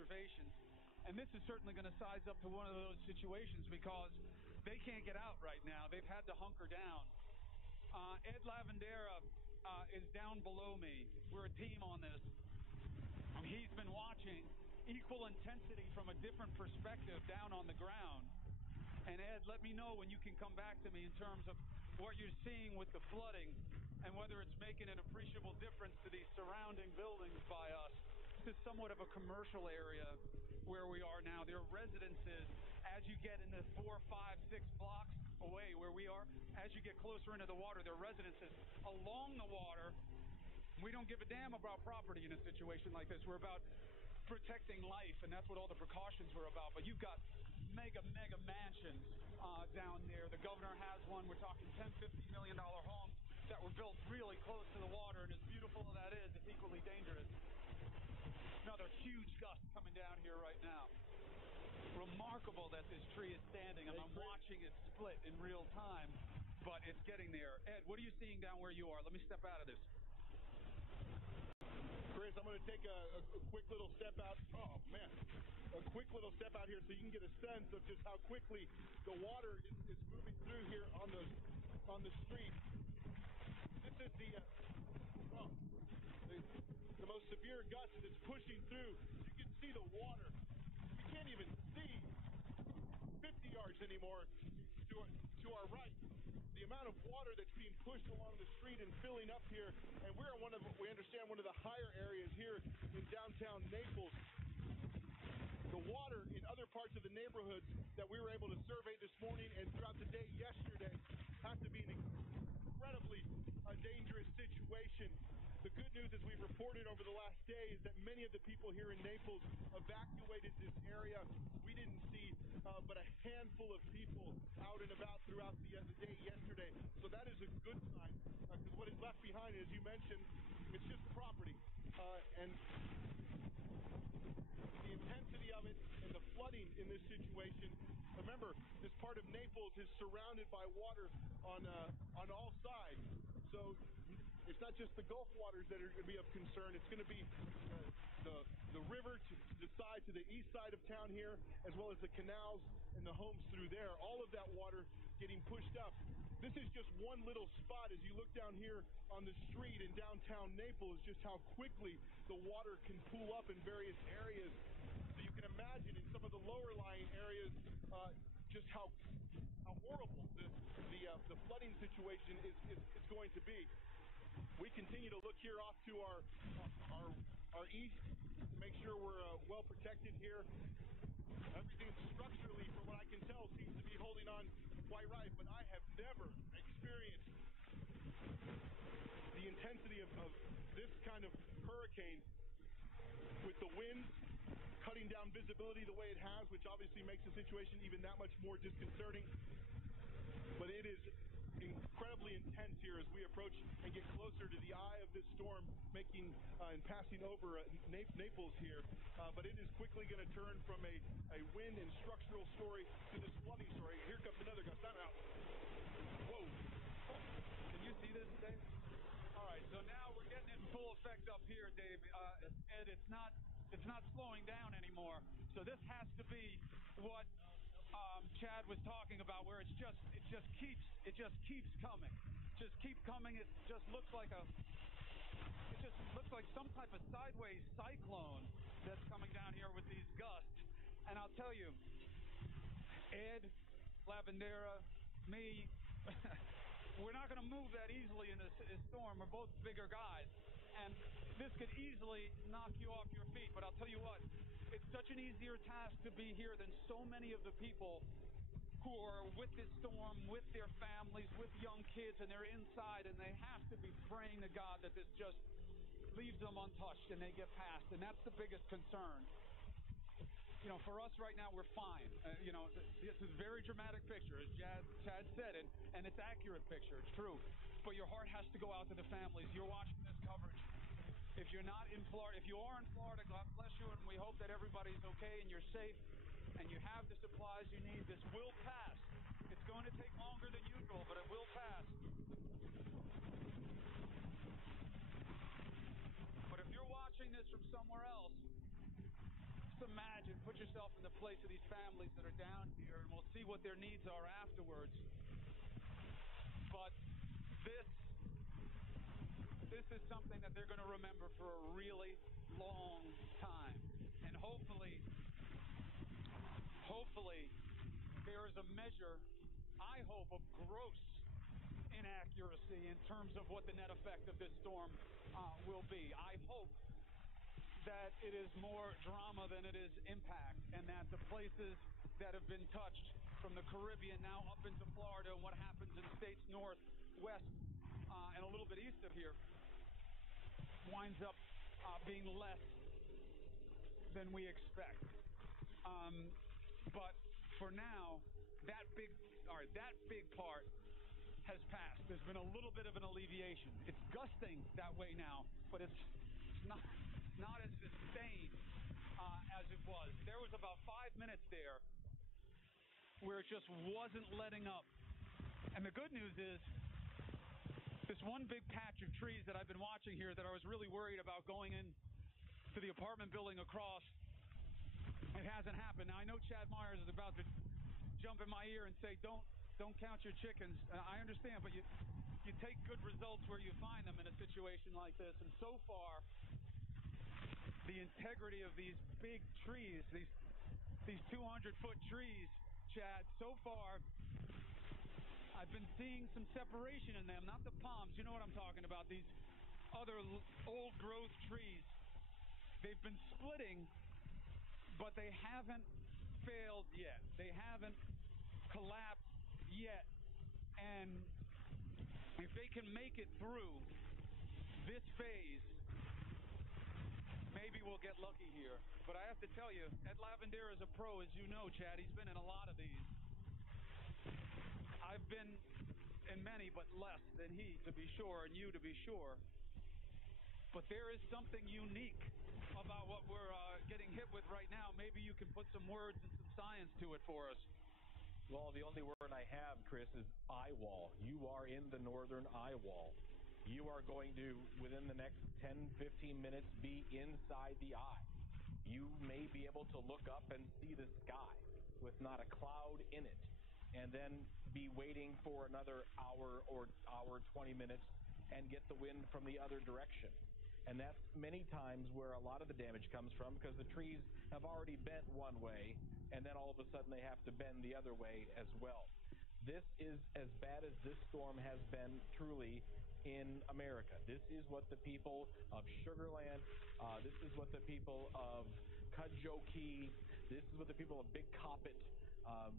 observations. And this is certainly going to size up to one of those situations because they can't get out right now. They've had to hunker down. Ed Lavandera is down below me. We're a team on this. He's been watching equal intensity from a different perspective down on the ground. And Ed, let me know when you can come back to me in terms of what you're seeing with the flooding and whether it's making an appreciable difference to these surrounding buildings by us. This is somewhat of a commercial area where we are now. There are residences as you get in the 4, 5, 6 blocks away where we are. As you get closer into the water, there are residences along the water. We don't give a damn about property in a situation like this. We're about protecting life, and that's what all the precautions were about. But you've got mega mansions down there. The governor has one. We're talking $10, $50 million homes that were built really close to the water, and as beautiful as that is, it's equally dangerous. Another huge gust coming down here right now. Remarkable that this tree is standing, and I'm watching it split in real time, but it's getting there. Ed, what are you seeing down where you are? Let me step out of this. Chris, I'm going to take a quick little step out. Oh, man. A quick little step out here so you can get a sense of just how quickly the water is moving through here on the street. This is the most severe gust that's pushing through. You can see the water. You can't even see 50 yards anymore to our right. The amount of water that's being pushed along the street and filling up here, and we're in we understand one of the higher areas here in downtown Naples. The water in other parts of the neighborhoods that we were able to survey this morning and throughout the day yesterday have to be an incredibly dangerous situation. The good news, as we've reported over the last day, is that many of the people here in Naples evacuated this area. We didn't see but a handful of people out and about throughout the day yesterday. So that is a good sign, because what is left behind, as you mentioned, it's just property. And the intensity of it and the flooding in this situation. Remember, this part of Naples is surrounded by water on all sides. So it's not just the Gulf waters that are going to be of concern. It's going to be the river to the east side of town here, as well as the canals and the homes through there. All of that water getting pushed up. This is just one little spot as you look down here on the street in downtown Naples, just how quickly the water can pool up in various areas. So you can imagine in some of the lower lying areas just how horrible the flooding situation is going to be. We continue to look here off to our east to make sure we're well protected here. Everything structurally, from what I can tell, seems to be holding on quite right, but I have never experienced the intensity of this kind of hurricane with the winds cutting down visibility the way it has, which obviously makes the situation even that much more disconcerting. But it is incredibly intense here as we approach and get closer to the eye of this storm, making and passing over Naples here. But it is quickly going to turn from a wind and structural story to this flooding story. Here comes another gust. I'm out. Whoa. Can you see this, Dave? All right, so now we're getting it in full effect up here, Dave. Ed, it's not slowing down anymore. So this has to be what Chad was talking about, where it just keeps coming. Just keep coming. It just looks like some type of sideways cyclone that's coming down here with these gusts. And I'll tell you, Ed, Lavandera, me, we're not going to move that easily in this storm. We're both bigger guys. And this could easily knock you off your feet. But I'll tell you what, it's such an easier task to be here than so many of the people who are with this storm, with their families, with young kids, and they're inside, and they have to be praying to God that this just leaves them untouched and they get past. And that's the biggest concern. You know, for us right now, we're fine. This is a very dramatic picture, as Chad said, and it's accurate picture. It's true. But your heart has to go out to the families. You're watching this coverage. If you're not in Florida, if you are in Florida, God bless you, and we hope that everybody's okay and you're safe and you have the supplies you need. This will pass. It's going to take longer than usual, but it will pass. But if you're watching this from somewhere else, just put yourself in the place of these families that are down here, and we'll see what their needs are afterwards. But this is something that they're going to remember for a really long time. And hopefully there is a measure, I hope, of gross inaccuracy in terms of what the net effect of this storm will be. I hope that it is more drama than it is impact, and that the places that have been touched from the Caribbean now up into Florida and what happens in states northwest and a little bit east of here winds up being less than we expect. But for now, that big part has passed. There's been a little bit of an alleviation. It's gusting that way now, but it's not as sustained as it was. There was about 5 minutes there where it just wasn't letting up. And the good news is, this one big patch of trees that I've been watching here that I was really worried about going in to the apartment building across, it hasn't happened. Now, I know Chad Myers is about to jump in my ear and say, don't count your chickens. I understand, but you take good results where you find them in a situation like this. And so far, the integrity of these big trees, these 200-foot trees, Chad, so far, I've been seeing some separation in them, not the palms. You know what I'm talking about, these other old growth trees. They've been splitting, but they haven't failed yet. They haven't collapsed yet. And if they can make it through this phase, maybe we'll get lucky here. But I have to tell you, Ed Lavandera is a pro, as you know, Chad. He's been in a lot of these. I've been in many, but less than he, to be sure, and you, to be sure. But there is something unique about what we're getting hit with right now. Maybe you can put some words and some science to it for us. Well, the only word I have, Chris, is eye wall. You are in the northern eye wall. You are going to, within the next 10, 15 minutes, be inside the eye. You may be able to look up and see the sky with not a cloud in it, and then be waiting for another hour or 20 minutes and get the wind from the other direction. And that's many times where a lot of the damage comes from, because the trees have already bent one way, and then all of a sudden they have to bend the other way as well. This is as bad as this storm has been truly in America. This is what the people of Sugar Land, this is what the people of Cudjoe Key, this is what the people of Big Coppet,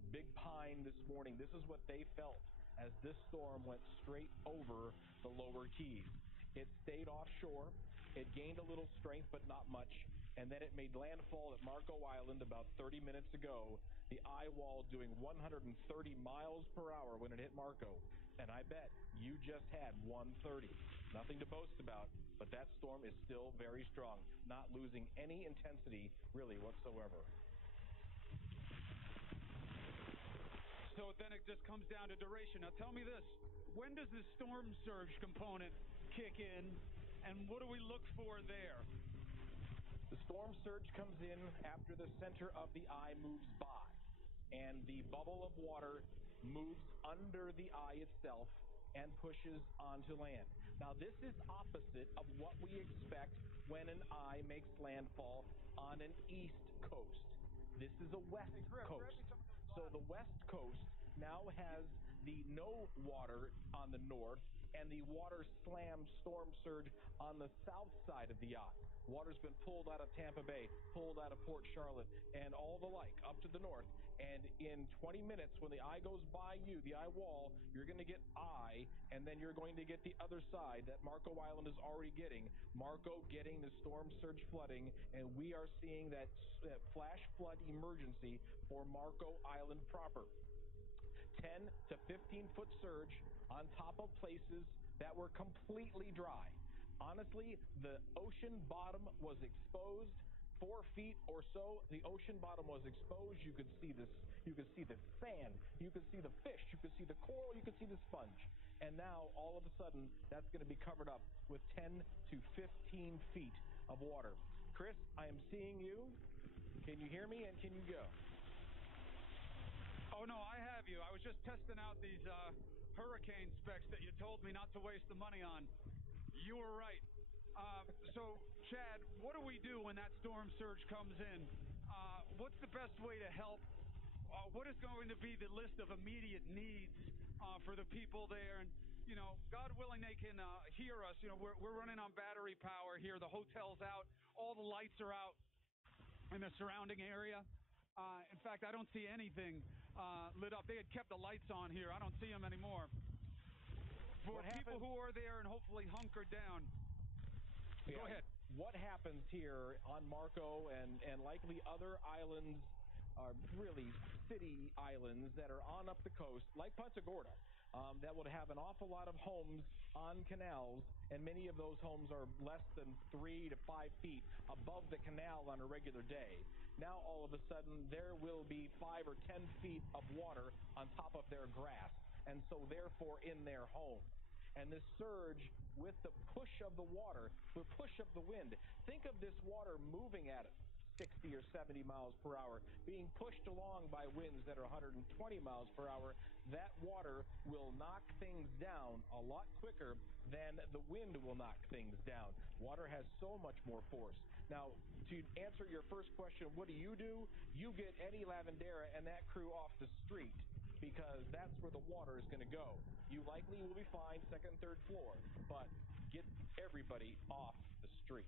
Big Pine this morning, this is what they felt as this storm went straight over the lower Keys. It stayed offshore, it gained a little strength but not much, and then it made landfall at Marco Island about 30 minutes ago, the eye wall doing 130 miles per hour when it hit Marco. And I bet you just had 130. Nothing to boast about, but that storm is still very strong, not losing any intensity really whatsoever. So then it just comes down to duration. Now tell me this, when does the storm surge component kick in, and what do we look for there? The storm surge comes in after the center of the eye moves by, and the bubble of water moves under the eye itself and pushes onto land. Now this is opposite of what we expect when an eye makes landfall on an east coast. This is a west coast. So the west coast now has the no water on the north and the water slam storm surge on the south side of the eye. Water's been pulled out of Tampa Bay, pulled out of Port Charlotte, and all the like up to the north. And in 20 minutes, when the eye goes by you, the eye wall, you're going to get eye, and then you're going to get the other side that Marco Island is already getting. Marco getting the storm surge flooding, and we are seeing that flash flood emergency for Marco Island proper. 10 to 15 foot surge on top of places that were completely dry. Honestly, the ocean bottom was exposed 4 feet or so. The ocean bottom was exposed. You could see this. You could see the sand. You could see the fish. You could see the coral. You could see the sponge. And now, all of a sudden, that's going to be covered up with 10 to 15 feet of water. Chris, I am seeing you. Can you hear me and can you go? Oh, no, I have you. I was just testing out these hurricane specs that you told me not to waste the money on. You were right. So, Chad, what do we do when that storm surge comes in? What's the best way to help? What is going to be the list of immediate needs for the people there? And, you know, God willing, they can hear us. You know, we're running on battery power here. The hotel's out. All the lights are out in the surrounding area. In fact, I don't see anything lit up. They had kept the lights on here. I don't see them anymore. For people who are there and hopefully hunkered down, go ahead. What happens here on Marco and likely other islands, really city islands that are on up the coast, like Punta Gorda, that would have an awful lot of homes on canals, and many of those homes are less than 3 to 5 feet above the canal on a regular day. Now all of a sudden there will be 5 or 10 feet of water on top of their grass, and so therefore in their home. And this surge with the push of the water, the push of the wind, think of this water moving at 60 or 70 miles per hour, being pushed along by winds that are 120 miles per hour. That water will knock things down a lot quicker than the wind will knock things down. Water has so much more force. Now, to answer your first question, what do? You get Eddie Lavandera and that crew off the street, because that's where the water is going to go. You likely will be fine, second, third floor, but get everybody off the street.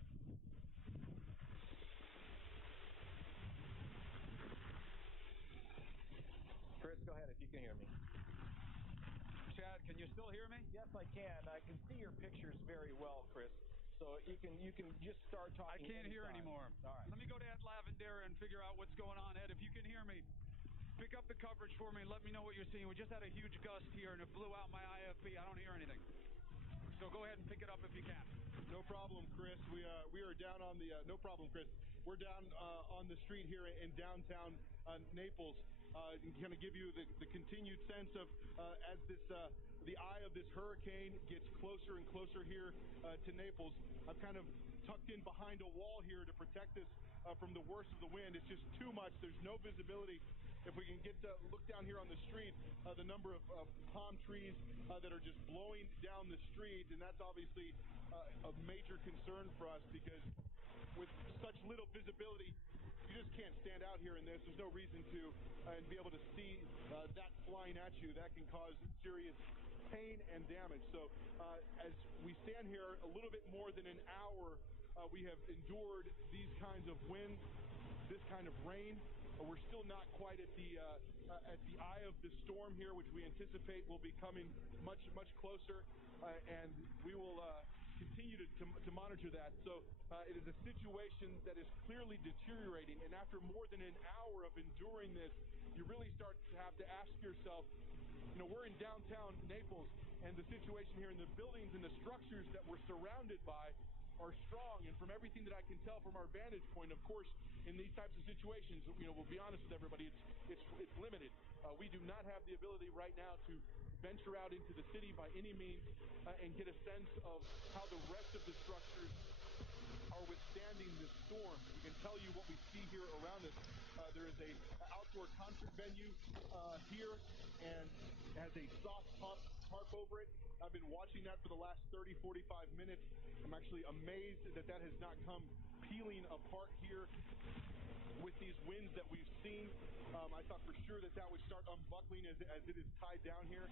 Chris, go ahead if you can hear me. Chad, can you still hear me? Yes, I can. I can see your pictures very well, Chris. So you can just start talking. I can't hear anymore. All right. Let me go to Ed Lavandera and figure out what's going on. Ed, if you can hear me, pick up the coverage for me and let me know what you're seeing. We just had a huge gust here and it blew out my IFB. I don't hear anything. So go ahead and pick it up if you can. No problem, Chris. We are down on the no problem, Chris. We're down on the street here in downtown Naples. Going to give you the continued sense of as this the eye of this hurricane gets closer and closer here to Naples. I'm kind of tucked in behind a wall here to protect us from the worst of the wind. It's just too much. There's no visibility. If we can get to look down here on the street, the number of palm trees that are just blowing down the street, and that's obviously a major concern for us, because with such little visibility, you just can't stand out here in this. There's no reason to and be able to see that flying at you. That can cause serious pain and damage. So as we stand here a little bit more than an hour, we have endured these kinds of winds, this kind of rain. We're still not quite at the eye of the storm here, which we anticipate will be coming much closer, and we will continue to monitor that. So it is a situation that is clearly deteriorating, and after more than an hour of enduring this, you really start to have to ask yourself, you know, we're in downtown Naples, and the situation here in the buildings and the structures that we're surrounded by are strong, and from everything that I can tell from our vantage point, of course, in these types of situations, you know, we'll be honest with everybody, it's limited. We do not have the ability right now to venture out into the city by any means and get a sense of how the rest of the structures are withstanding this storm. We can tell you what we see here around us. There is a outdoor concert venue here, and it has a soft tarp over it. I've been watching that for the last 30, 45 minutes. I'm actually amazed that has not come peeling apart here with these winds that we've seen. I thought for sure that would start unbuckling as it is tied down here.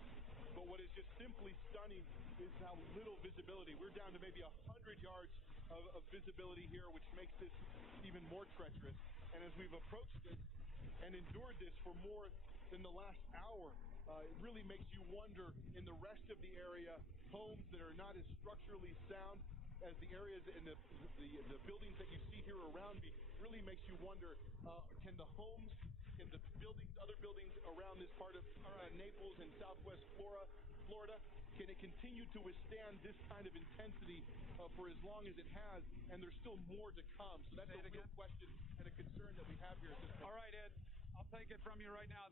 But what is just simply stunning is how little visibility. We're down to maybe 100 yards of visibility here, which makes this even more treacherous. And as we've approached this and endured this for more than the last hour, it really makes you wonder, in the rest of the area, homes that are not as structurally sound as the areas in the buildings that you see here around me, really makes you wonder, can the homes, can the buildings, other buildings around this part of Naples and southwest Florida, can it continue to withstand this kind of intensity for as long as it has? And there's still more to come. So that's a real question and a concern that we have here at this point. All right, Ed, I'll take it from you right now.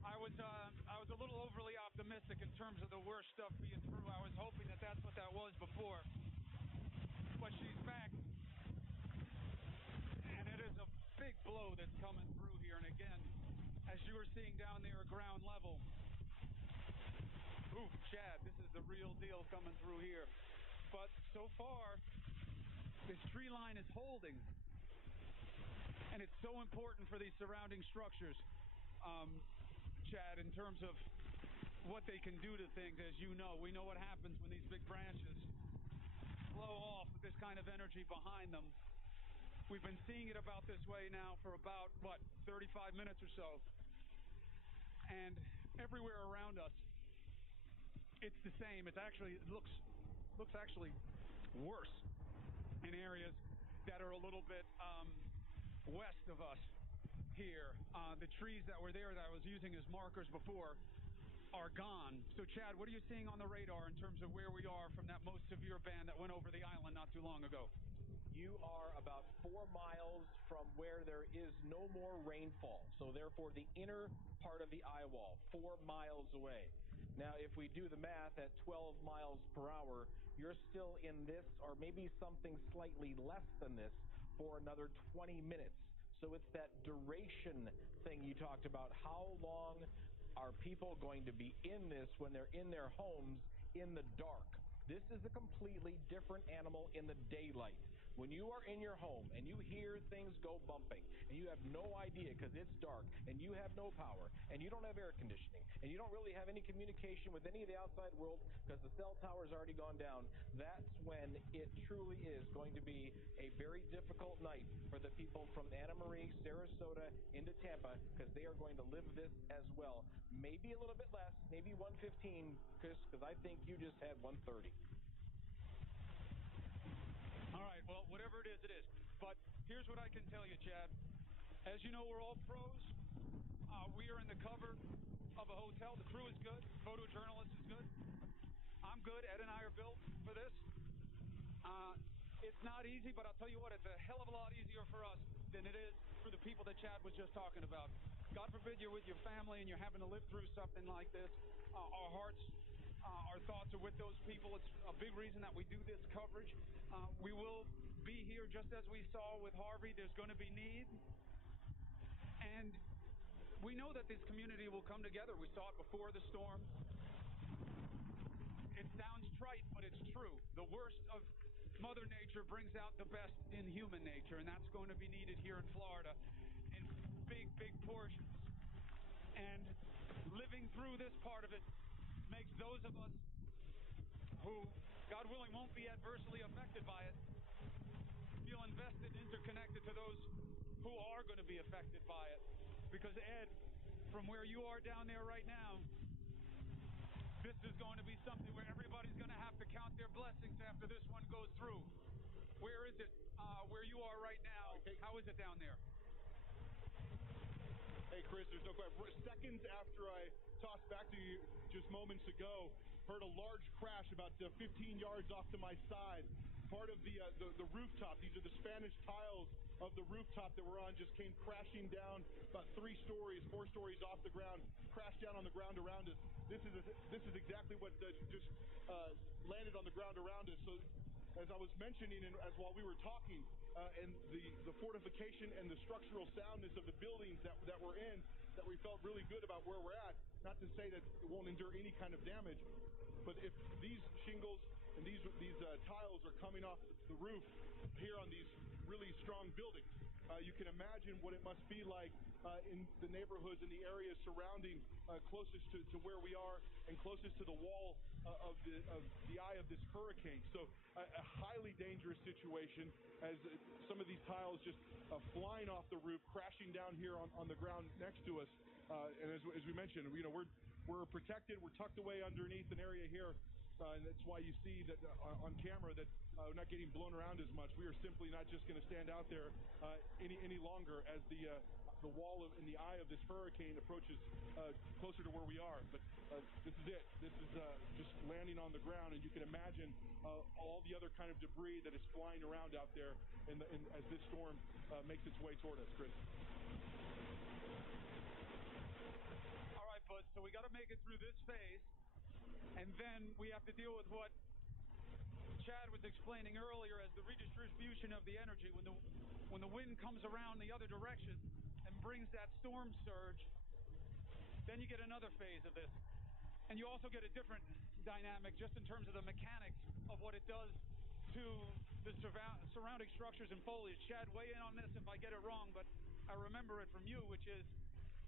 I was a little overly optimistic in terms of the worst stuff being through. I was hoping that that's what that was before. But she's back. And it is a big that's coming through here. And again, as you are seeing down there at ground level, oof, Chad, this is the real deal coming through here. But so far, this tree line is holding. And it's so important for these surrounding structures, Chad, in terms of what they can do to things. As you know, we know what happens when these big branches blow off with this kind of energy behind them. We've been seeing it about this way now for about, 35 minutes or so. And everywhere around us, it's the same. It looks actually worse in areas that are a little bit west of us here. The trees that were there that I was using as markers before are gone. So, Chad, what are you seeing on the radar in terms of where we are from that most severe band that went over the island not too long ago? You are about 4 miles from where there is no more rainfall. So therefore, the inner part of the eye wall, 4 miles away. Now, if we do the math at 12 miles per hour, you're still in this, or maybe something slightly less than this, for another 20 minutes. So it's that duration thing you talked about. How long are people going to be in this when they're in their homes in the dark? This is a completely different animal in the daylight. When you are in your home and you hear things go bumping and you have no idea because it's dark and you have no power and you don't have air conditioning and you don't really have any communication with any of the outside world because the cell tower's already gone down, that's when it truly is going to be a very difficult night for the people from Anna Marie, Sarasota into Tampa, because they are going to live this as well. Maybe a little bit less, maybe 115, Chris, because I think you just had 130. All right, well, whatever it is, it is. But here's what I can tell you, Chad. As you know, we're all pros. We are in the cover of a hotel. The crew is good. Photojournalist is good. I'm good. Ed and I are built for this. It's not easy, but I'll tell you what, it's a hell of a lot easier for us than it is for the people that Chad was just talking about. God forbid you're with your family and you're having to live through something like this. Our hearts, our thoughts are with those people. It's a big reason that we do this coverage. We will be here just as we saw with Harvey. There's going to be need. And we know that this community will come together. We saw it before the storm. It sounds trite, but it's true. The worst of Mother Nature brings out the best in human nature, and that's going to be needed here in Florida in big, big portions. And living through this part of it makes those of us who, God willing, won't be adversely affected by it feel invested, interconnected to those who are going to be affected by it. Because, Ed, from where you are down there right now, this is going to be something where everybody's going to have to count their blessings after this one goes through. Where is it? Where you are right now? How is it down there? Hey, Chris, there's no question. Seconds after I tossed back to you just moments ago, heard a large crash about 15 yards off to my side. Part of the rooftop, these are the Spanish tiles of the rooftop that we're on, just came crashing down about 4 stories off the ground, crashed down on the ground around us. This is exactly what just landed on the ground around us. So, as I was mentioning, and as while we were talking, and the fortification and the structural soundness of the buildings that we're in, that we felt really good about where we're at. Not to say that it won't endure any kind of damage, but if these shingles and these tiles are coming off the roof here on these really strong buildings, you can imagine what it must be like in the neighborhoods and the areas surrounding closest to where we are and closest to the wall of the eye of this hurricane. So a highly dangerous situation, as some of these tiles just flying off the roof, crashing down here on the ground next to us. And as we mentioned, we're protected. We're tucked away underneath an area here. And that's why you see that on camera that we're not getting blown around as much. We are simply not just going to stand out there any longer as the wall in the eye of this hurricane approaches closer to where we are. But this is it. This is just landing on the ground, and you can imagine all the other kind of debris that is flying around out there as this storm makes its way toward us, Chris. All right, bud. So we got to make it through this phase. And then we have to deal with what Chad was explaining earlier as the redistribution of the energy. When the wind comes around the other direction, brings that storm surge, then you get another phase of this. And you also get a different dynamic just in terms of the mechanics of what it does to the surrounding structures and foliage. Chad, weigh in on this if I get it wrong, but I remember it from you, which is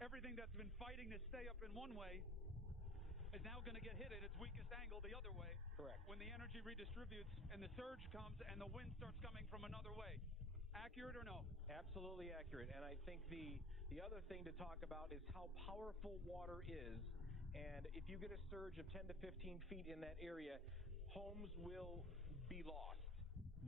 everything that's been fighting to stay up in one way is now going to get hit at its weakest angle the other way. Correct. When the energy redistributes and the surge comes and the wind starts coming from another way. Accurate or no? Absolutely accurate. And I think the other thing to talk about is how powerful water is. And if you get a surge of 10 to 15 feet in that area, homes will be lost.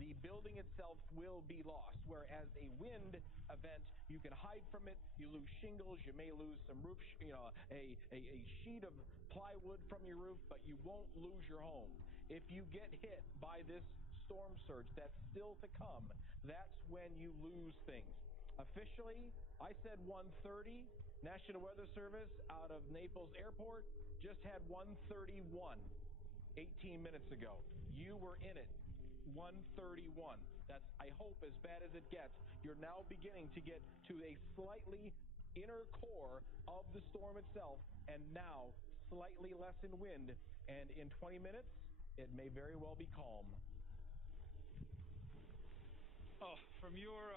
The building itself will be lost. Whereas a wind event, you can hide from it. You lose shingles. You may lose some roof, a sheet of plywood from your roof, but you won't lose your home. If you get hit by this storm surge that's still to come, that's when you lose things. Officially, I said 130. National Weather Service out of Naples Airport just had 131 18 minutes ago. You were in it. 131. That's, I hope, as bad as it gets. You're now beginning to get to a slightly inner core of the storm itself, and now slightly less in wind. And in 20 minutes, it may very well be calm. Oh, from your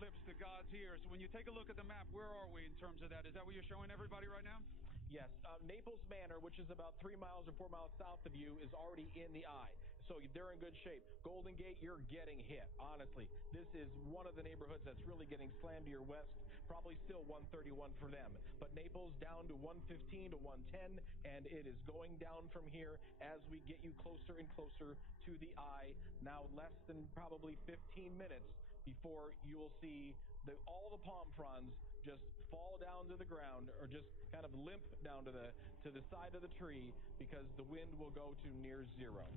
lips to God's ears. When you take a look at the map, where are we in terms of that? Is that what you're showing everybody right now? Yes. Naples Manor, which is about 3 miles or 4 miles south of you, is already in the eye. So they're in good shape. Golden Gate, you're getting hit, honestly. This is one of the neighborhoods that's really getting slammed to your west. Probably still 131 for them. But Naples down to 115 to 110, and it is going down from here as we get you closer and closer to the eye. Now less than probably 15 minutes before you will see all the palm fronds just fall down to the ground, or just kind of limp down to the side of the tree, because the wind will go to near zero.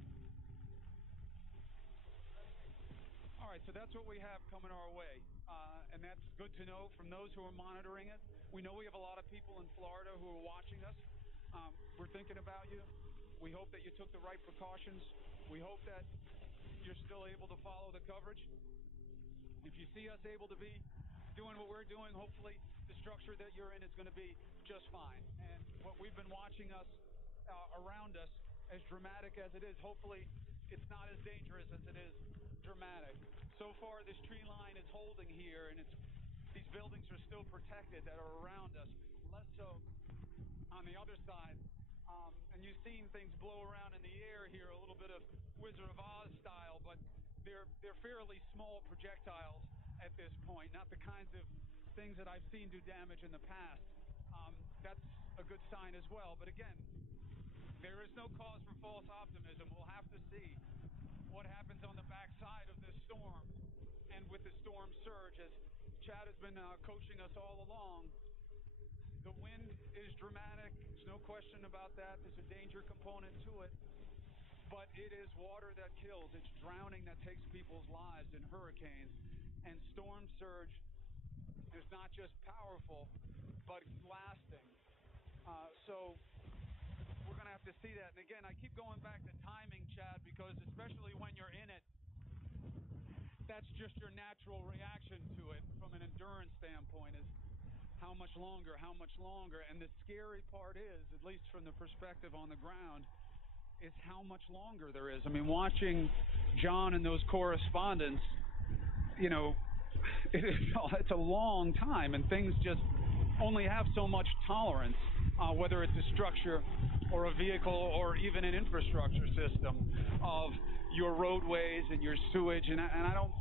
All right, so that's what we have coming our way, and that's good to know from those who are monitoring it. We know we have a lot of people in Florida who are watching us. We're thinking about you. We hope that you took the right precautions. We hope that you're still able to follow the coverage. If you see us able to be doing what we're doing, hopefully the structure that you're in is going to be just fine. And what we've been watching us around us, as dramatic as it is, hopefully it's not as dangerous as it is dramatic. So far, this tree line is holding here, and these buildings are still protected that are around us. Less so on the other side. And you've seen things blow around in the air here, a little bit of Wizard of Oz style, but they're fairly small projectiles at this point, not the kinds of things that I've seen do damage in the past. That's a good sign as well. But again, there is no cause for false optimism. We'll have to see what happens on the backside of this storm and with the storm surge. As Chad has been coaching us all along, the wind is dramatic. There's no question about that. There's a danger component to it. But it is water that kills. It's drowning that takes people's lives in hurricanes. And storm surge is not just powerful, but lasting. So we're going to have to see that. And again, I keep going back to timing, Chad, because especially when you're in it, that's just your natural reaction to it from an endurance standpoint, is how much longer. And the scary part is, at least from the perspective on the ground, is how much longer there is. I mean, watching John and those correspondents, it's a long time, and things just only have so much tolerance, whether it's a structure or a vehicle or even an infrastructure system of your roadways and your sewage. And I don't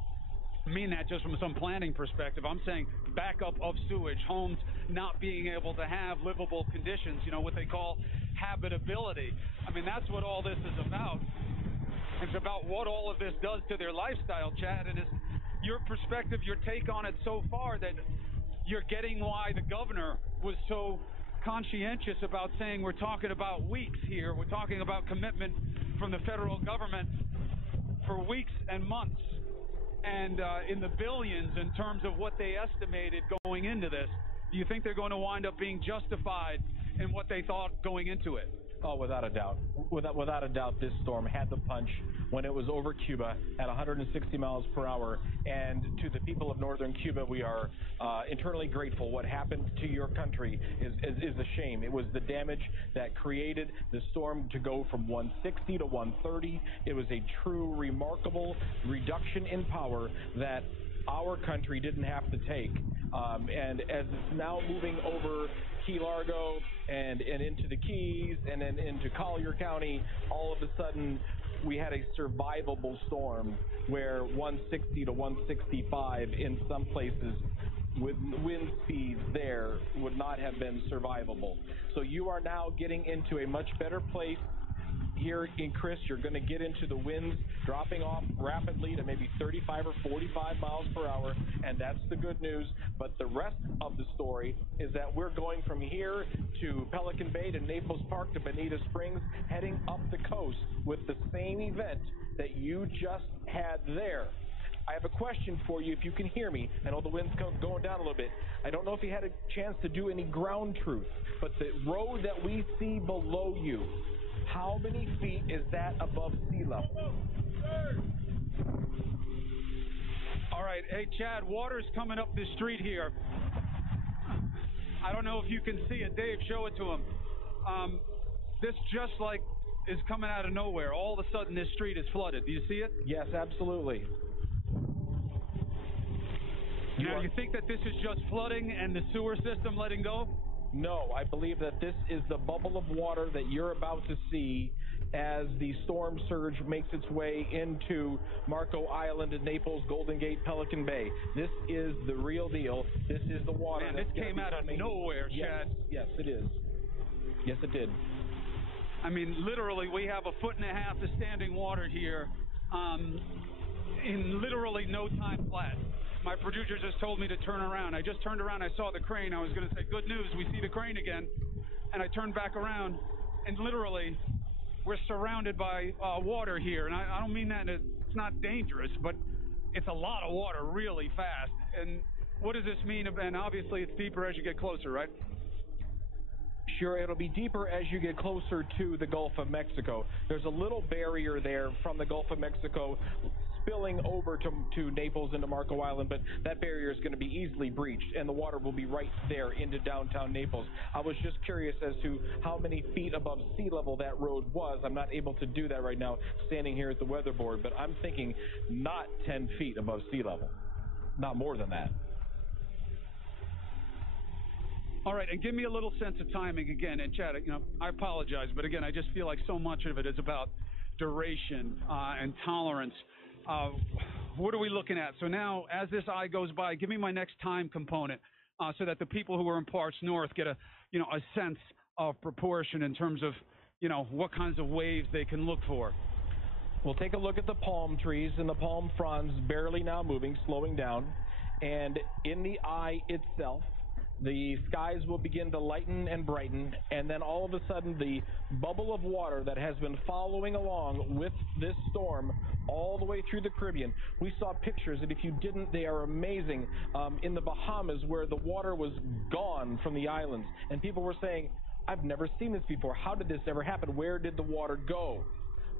mean that just from some planning perspective. I'm saying backup of sewage, homes not being able to have livable conditions, what they call habitability. I mean, that's what all this is about. It's about what all of this does to their lifestyle, Chad, and it's your perspective, your take on it so far, that you're getting why the governor was so conscientious about saying we're talking about weeks here. We're talking about commitment from the federal government for weeks and months, and in the billions in terms of what they estimated going into this. Do you think they're going to wind up being justified in what they thought going into it? Oh, without a doubt. Without a doubt, this storm had the punch when it was over Cuba at 160 miles per hour. And to the people of northern Cuba, we are internally grateful. What happened to your country is a shame. It was the damage that created the storm to go from 160 to 130. It was a true remarkable reduction in power that our country didn't have to take. And as it's now moving over Key Largo and into the Keys and then into Collier County, all of a sudden we had a survivable storm where 160 to 165 in some places with wind speeds there would not have been survivable. So you are now getting into a much better place. Here in Chris, you're going to get into the winds dropping off rapidly to maybe 35 or 45 miles per hour, and that's the good news. But the rest of the story is that we're going from here to Pelican Bay to Naples Park to Bonita Springs, heading up the coast with the same event that you just had there. I have a question for you if you can hear me. I know the wind's going down a little bit. I don't know if you had a chance to do any ground truth, but the road that we see below you, how many feet is that above sea level? All right. Hey, Chad, water's coming up this street here. I don't know if you can see it. Dave, show it to him. This just like is coming out of nowhere. All of a sudden, this street is flooded. Do you see it? Yes, absolutely. Now, do you think that this is just flooding and the sewer system letting go? No, I believe that this is the bubble of water that you're about to see as the storm surge makes its way into Marco Island and Naples, Golden Gate, Pelican Bay. This is the real deal. This is the water. Man, this came out of nowhere, Chad. Yes, it is. Yes, it did. I mean, literally, we have a foot and a half of standing water here in literally no time flat. My producer just told me to turn around. I just turned around. I saw the crane. I was going to say, good news, we see the crane again. And I turned back around, and literally, we're surrounded by water here. And I don't mean that it's not dangerous, but it's a lot of water really fast. And what does this mean? And obviously, it's deeper as you get closer, right? Sure, it'll be deeper as you get closer to the Gulf of Mexico. There's a little barrier there from the Gulf of Mexico spilling over to Naples into Marco Island, but that barrier is going to be easily breached, and the water will be right there into downtown Naples. I was just curious as to how many feet above sea level that road was. I'm not able to do that right now standing here at the weather board, but I'm thinking not 10 feet above sea level, not more than that. All right, and give me a little sense of timing again. And Chad, I apologize, but again, I just feel like so much of it is about duration and tolerance. What are we looking at? So now, as this eye goes by, give me my next time component so that the people who are in parts north get a sense of proportion in terms of, what kinds of waves they can look for. We'll take a look at the palm trees and the palm fronds barely now moving, slowing down. And in the eye itself, the skies will begin to lighten and brighten, and then all of a sudden the bubble of water that has been following along with this storm all the way through the Caribbean. We saw pictures, and if you didn't, they are amazing, in the Bahamas where the water was gone from the islands. And people were saying, I've never seen this before. How did this ever happen? Where did the water go?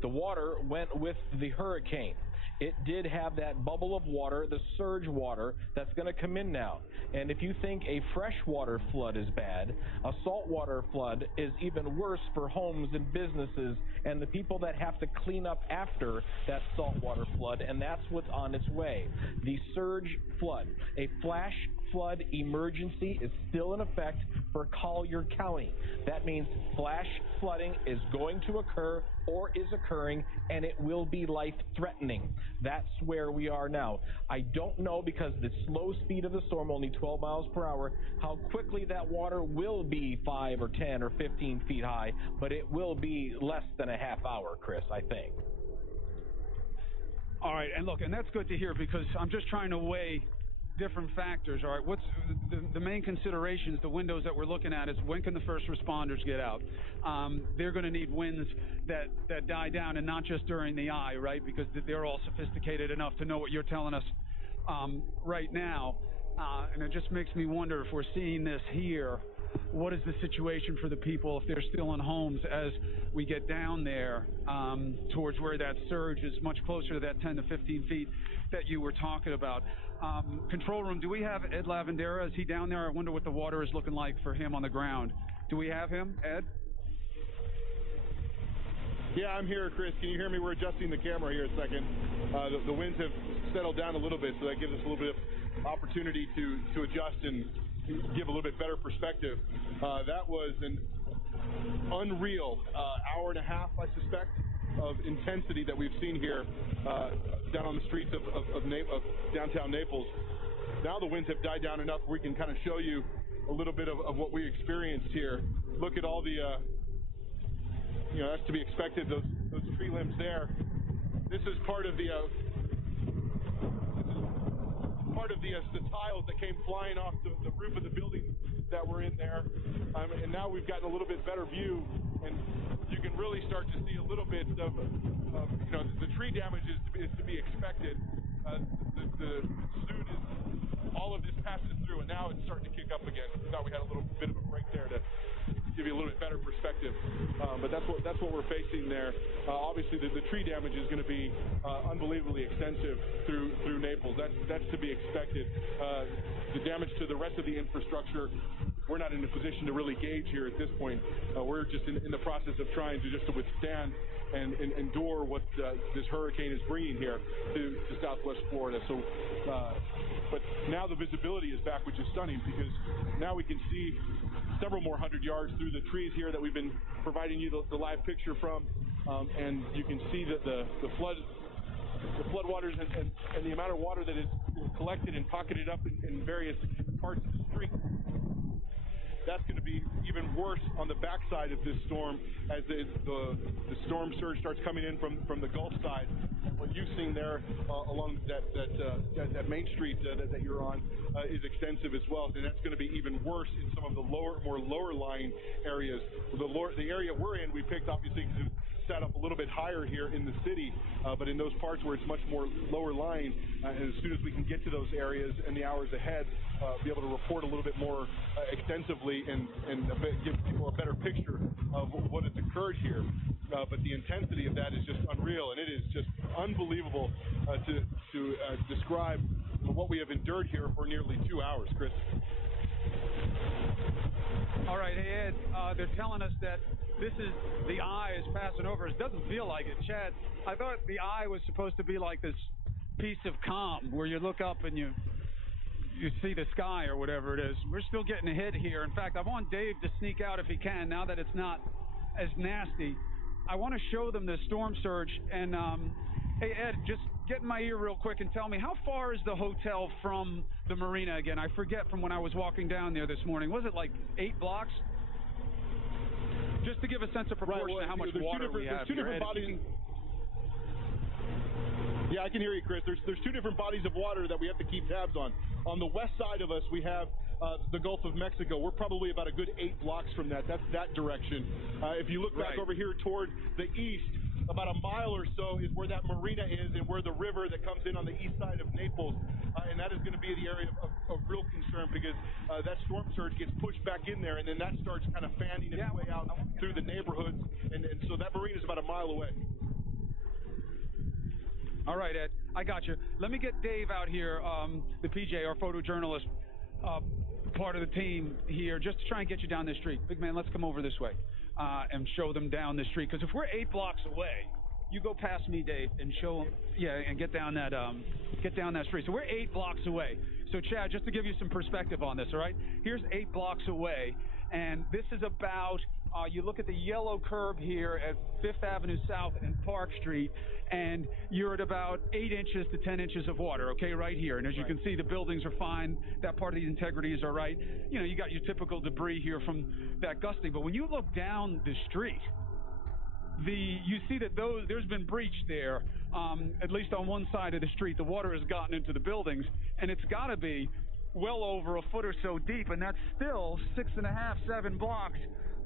The water went with the hurricane. It did have that bubble of water, the surge water, that's going to come in now. And if you think a freshwater flood is bad, a saltwater flood is even worse for homes and businesses and the people that have to clean up after that saltwater flood, and that's what's on its way. The surge flood, a flash flood emergency is still in effect for Collier County. That means flash flooding is going to occur or is occurring, and it will be life-threatening. That's where we are now. I don't know, because the slow speed of the storm, only 12 miles per hour, how quickly that water will be 5 or 10 or 15 feet high, but it will be less than a half hour, Chris, I think. All right, and look, and that's good to hear, because I'm just trying to weigh different factors. All right, what's the main considerations, the windows that we're looking at is when can the first responders get out? They're going to need winds that die down, and not just during the eye, right? Because they're all sophisticated enough to know what you're telling us right now. And it just makes me wonder if we're seeing this here what is the situation for the people if they're still in homes as we get down there towards where that surge is much closer to that 10 to 15 feet that you were talking about. Control room, do we have Ed Lavandera? Is he down there? I wonder what the water is looking like for him on the ground. Do we have him, Ed? Yeah, I'm here, Chris. Can you hear me? We're adjusting the camera here a second. The winds have settled down a little bit, so that gives us a little bit of opportunity to adjust and give a little bit better perspective. That was an unreal hour and a half, I suspect, of intensity that we've seen here down on the streets of downtown Naples. Now the winds have died down enough we can kind of show you a little bit of what we experienced here. Look at all the that's to be expected, those tree limbs there. This is part of the tiles that came flying off the roof of the building that we're in there. And now we've gotten a little bit better view, and you can really start to see a little bit of the tree damage is to be expected. Soon as all of this passes through, and now it's starting to kick up again. We thought we had a little bit of a break there to give you a little bit better perspective, but that's what we're facing there. Obviously, the tree damage is going to be unbelievably extensive through Naples. That's to be expected. The damage to the rest of the infrastructure, we're not in a position to really gauge here at this point. We're just in the process of trying to withstand and endure what this hurricane is bringing here to Southwest Florida. So, but now the visibility is back, which is stunning, because now we can see several more hundred yards through the trees here that we've been providing you the live picture from, and you can see that the floodwaters and the amount of water that is collected and pocketed up in various parts of the street. That's going to be even worse on the backside of this storm as the storm surge starts coming in from the Gulf side. What you've seen there along that main street that you're on is extensive as well, and that's going to be even worse in some of the more lower lying areas. The area we're in, we picked obviously because it sat up a little bit higher here in the city, but in those parts where it's much more lower lying, and as soon as we can get to those areas in the hours ahead, be able to report a little bit more extensively and give people a better picture of what has occurred here. But the intensity of that is just unreal, and it is just unbelievable to describe what we have endured here for nearly 2 hours, Chris. All right, hey Ed, they're telling us that the eye is passing over. It doesn't feel like it, Chad. I thought the eye was supposed to be like this piece of calm where you look up and you see the sky or whatever it is. We're still getting a hit here. In fact, I want Dave to sneak out if he can now that it's not as nasty. I want to show them the storm surge. And, hey, Ed, just get in my ear real quick and tell me, how far is the hotel from the marina again? I forget from when I was walking down there this morning. Was it like 8 blocks? Just to give a sense of proportion of how much water we have here. Ed, yeah, I can hear you, Chris. There's 2 different bodies of water that we have to keep tabs on. On the west side of us, we have the Gulf of Mexico. We're probably about a good 8 blocks from that. That's that direction. If you look back over here toward the east, about a mile or so is where that marina is and where the river that comes in on the east side of Naples, and that is going to be the area of real concern because that storm surge gets pushed back in there, and then that starts kind of fanning its way out through the neighborhoods, and so that marina is about a mile away. All right, Ed, I got you. Let me get Dave out here, the PJ, our photojournalist, part of the team here, just to try and get you down this street. Big man, let's come over this way and show them down the street. Because if we're 8 blocks away, you go past me, Dave, and show them, and get down that street. So we're 8 blocks away. So, Chad, just to give you some perspective on this, all right? Here's 8 blocks away, and this is about, you look at the yellow curb here at 5th Avenue South and Park Street, and you're at about 8 inches to 10 inches of water, okay, right here. And as you can see, the buildings are fine. That part of the integrities are right. You know, you got your typical debris here from that gusting. But when you look down the street, you see that there's been breach there, at least on one side of the street. The water has gotten into the buildings, and it's got to be well over a foot or so deep, and that's still 6.5, 7 blocks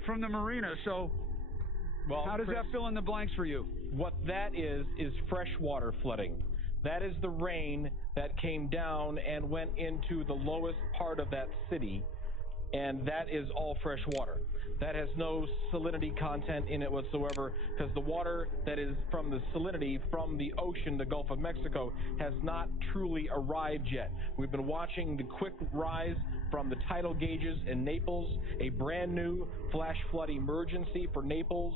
from the marina. So how does that fill in the blanks for you? What that is freshwater flooding. That is the rain that came down and went into the lowest part of that city and that is all fresh water. That has no salinity content in it whatsoever, because the water that is from the salinity from the ocean, the Gulf of Mexico, has not truly arrived yet. We've been watching the quick rise from the tidal gauges in Naples. A brand new flash flood emergency for Naples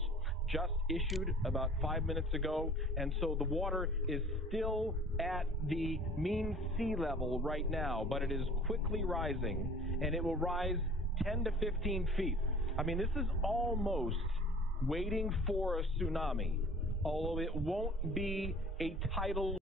just issued about 5 minutes ago, and so the water is still at the mean sea level right now, but it is quickly rising, and it will rise 10 to 15 feet. I mean, this is almost waiting for a tsunami, although it won't be a tidal